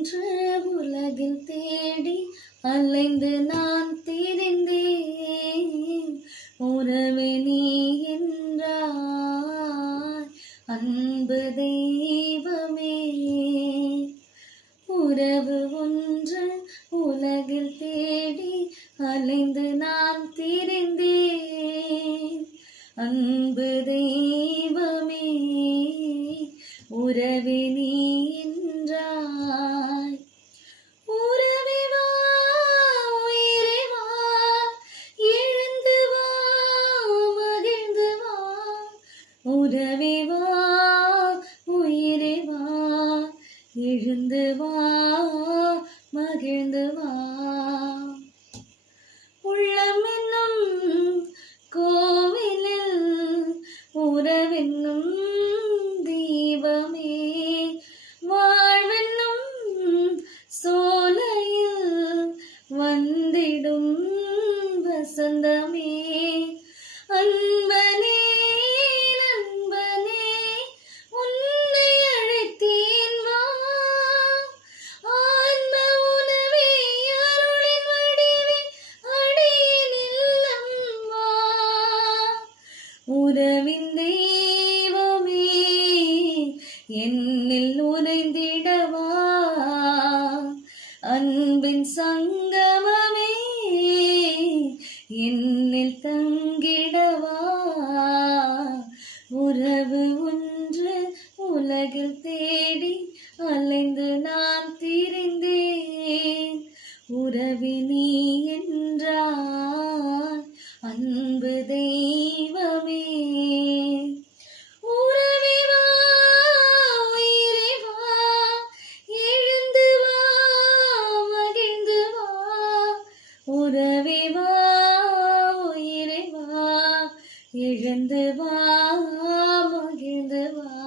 ஒன்று உலகில் தேடி அலைந்து நான் திரிந்தேன். உறவே நீ என்றாய் அன்பு தெய்வமே. உறவு ஒன்று உலகில் தேடி அலைந்து நான் திரிந்தேன். அன்பு தெய்வமே உறவே நீ என்றாய். உறவே வா உயிரே வா எழுந்து வா மகிழ்ந்து வா. உறவே வா உயிரே வா எழுந்து வா மகிழ்ந்து வா. உள்ளம் என்னும் கோவிலில் உறவென்னும் தெய்வமே. வாழ்வென்னும் சோலையில் வந்திடும் வசந்தமே. அன்பனே நண்பனே உன்னை அழைத்தேன் வா. ஆன்ம உணவே அருளின் வடிவே அடியேன் இல்லம் வா. உறவின் தெய்வமே என்னில் உறைந்திடவா. அன்பின் சங்கமமே என்னில் தங்கிடவா. உறவு ஒன்று உலகில் தேடி அலைந்து நான் திரிந்தேன். உறவி நீ என்றாய் அன்பு தெய்வமே. உறவே வா உயிரே வா எழுந்து வா மகிழ்ந்து வா. உறவே வா உயிரே வா எழுந்து வா மகிழ்ந்து வா.